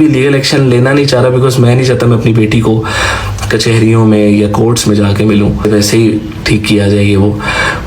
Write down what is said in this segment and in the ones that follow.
Legal action लेना नहीं चाह रहा बिकॉज मैं नहीं चाहता मैं अपनी बेटी को कचहरियों में या कोर्ट्स में जाके मिलूं, वैसे ही ठीक किया जाए वो,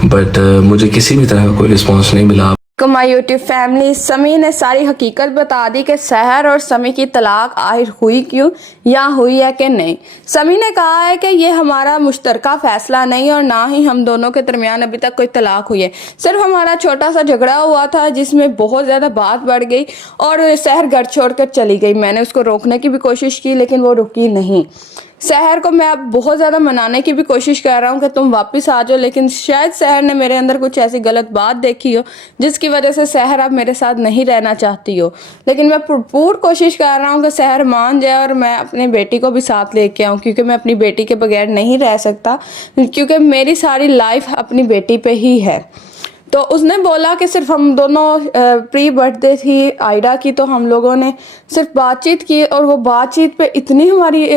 बट मुझे किसी भी तरह का कोई रिस्पॉन्स नहीं मिला। माय यूट्यूब फैमिली, समी ने सारी हकीकत बता दी कि सहर और समी की तलाक आखिर हुई क्यों या हुई है कि नहीं। समी ने कहा है कि ये हमारा मुश्तरका फैसला नहीं और ना ही हम दोनों के दरमियान अभी तक कोई तलाक हुई है, सिर्फ हमारा छोटा सा झगड़ा हुआ था जिसमें बहुत ज़्यादा बात बढ़ गई और सहर घर छोड़कर चली गई। मैंने उसको रोकने की भी कोशिश की लेकिन वो रुकी नहीं। सहर को मैं अब बहुत ज़्यादा मनाने की भी कोशिश कर रहा हूँ कि तुम वापस आ जाओ, लेकिन शायद सहर ने मेरे अंदर कुछ ऐसी गलत बात देखी हो जिसकी वजह से सहर अब मेरे साथ नहीं रहना चाहती हो। लेकिन मैं भरपूर कोशिश कर रहा हूँ कि सहर मान जाए और मैं अपनी बेटी को भी साथ लेके आऊँ, क्योंकि मैं अपनी बेटी के बगैर नहीं रह सकता, क्योंकि मेरी सारी लाइफ अपनी बेटी पे ही है। तो उसने बोला कि सिर्फ हम दोनों प्री बर्थडे थी आयडा की, तो हम लोगों ने सिर्फ बातचीत की और वो बातचीत पे इतनी हमारी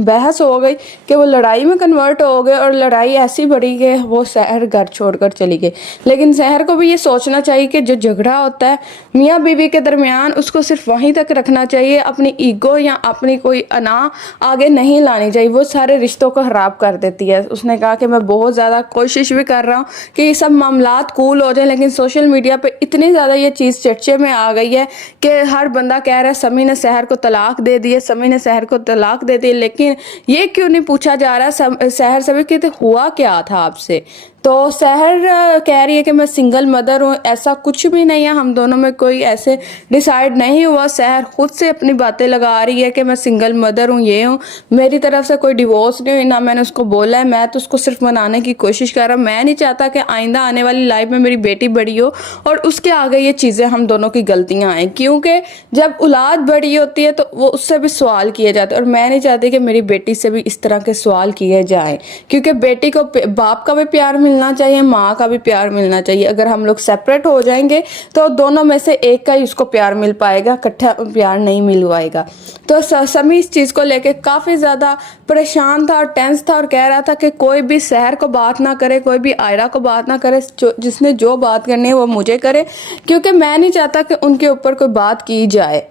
बहस हो गई कि वो लड़ाई में कन्वर्ट हो गए और लड़ाई ऐसी बढ़ी कि वो सहर घर छोड़कर चली गई। लेकिन सहर को भी ये सोचना चाहिए कि जो झगड़ा होता है मियाँ बीवी के दरमियान उसको सिर्फ वहीं तक रखना चाहिए, अपनी ईगो या अपनी कोई अना आगे नहीं लानी चाहिए, वो सारे रिश्तों को ख़राब कर देती है। उसने कहा कि मैं बहुत ज़्यादा कोशिश भी कर रहा हूँ कि ये सब मामला कूल हो जाए, लेकिन सोशल मीडिया पे इतनी ज़्यादा ये चीज़ चर्चे में आ गई है कि हर बंदा कह रहा है समी ने सहर को तलाक दे दी है, समी ने सहर को तलाक दे दी। लेकिन ये क्यों नहीं पूछा जा रहा सहर से भी कि हुआ क्या था आपसे। तो सहर कह रही है कि मैं सिंगल मदर हूँ, ऐसा कुछ भी नहीं है, हम दोनों में कोई ऐसे डिसाइड नहीं हुआ। सहर खुद से अपनी बातें लगा रही है कि मैं सिंगल मदर हूँ, ये हूँ, मेरी तरफ से कोई डिवोर्स नहीं हुई, ना मैंने उसको बोला है, मैं तो उसको सिर्फ मनाने की कोशिश कर रहा हूँ। मैं नहीं चाहता कि आइंदा आने वाली लाइफ में मेरी बेटी बड़ी हो और उसके आगे ये चीज़ें हम दोनों की गलतियाँ आएँ, क्योंकि जब औलाद बड़ी होती है तो वो उससे भी सवाल किए जाते हैं और मैं नहीं चाहती कि मेरी बेटी से भी इस तरह के सवाल किए जाएँ, क्योंकि बेटी को बाप का भी प्यार मिलना चाहिए, माँ का भी प्यार मिलना चाहिए। अगर हम लोग सेपरेट हो जाएंगे तो दोनों में से एक का ही उसको प्यार मिल पाएगा, इकट्ठा प्यार नहीं मिल पाएगा। तो समी इस चीज़ को लेके काफ़ी ज़्यादा परेशान था और टेंस था और कह रहा था कि कोई भी सहर को बात ना करे, कोई भी आयरा को बात ना करे, जिसने जो बात करनी है वो मुझे करे, क्योंकि मैं नहीं चाहता कि उनके ऊपर कोई बात की जाए।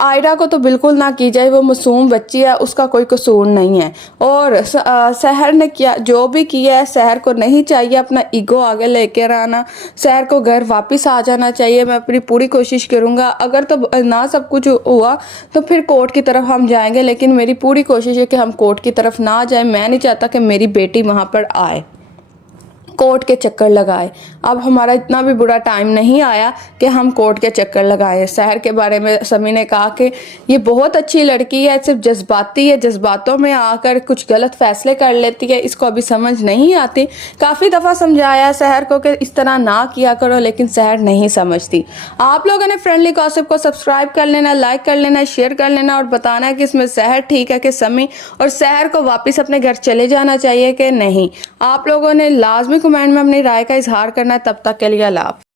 आयरा को तो बिल्कुल ना की जाए, वो मासूम बच्ची है, उसका कोई कसूर नहीं है। और सहर ने क्या जो भी किया है, सहर को नहीं चाहिए अपना ईगो आगे लेकर आना, सहर को घर वापस आ जाना चाहिए। मैं अपनी पूरी कोशिश करूँगा, अगर तो ना सब कुछ हुआ तो फिर कोर्ट की तरफ हम जाएंगे, लेकिन मेरी पूरी कोशिश है कि हम कोर्ट की तरफ ना जाए। मैं नहीं चाहता कि मेरी बेटी वहाँ पर आए, कोर्ट के चक्कर लगाए। अब हमारा इतना भी बुरा टाइम नहीं आया कि हम कोर्ट के चक्कर लगाए। सहर के बारे में समी ने कहा कि ये बहुत अच्छी लड़की है, सिर्फ जज्बाती है, जज्बातों में आकर कुछ गलत फैसले कर लेती है, इसको अभी समझ नहीं आती। काफ़ी दफ़ा समझाया सहर को कि इस तरह ना किया करो, लेकिन सहर नहीं समझती। आप लोगों ने फ्रेंडली गॉसिप को सब्सक्राइब कर लेना, लाइक कर लेना, शेयर कर लेना और बताना है कि इसमें सहर ठीक है कि समी और सहर को वापस अपने घर चले जाना चाहिए कि नहीं। आप लोगों ने लाजमी कमेंट में अपनी राय का इजहार करना है। तब तक के लिए अल्लाह।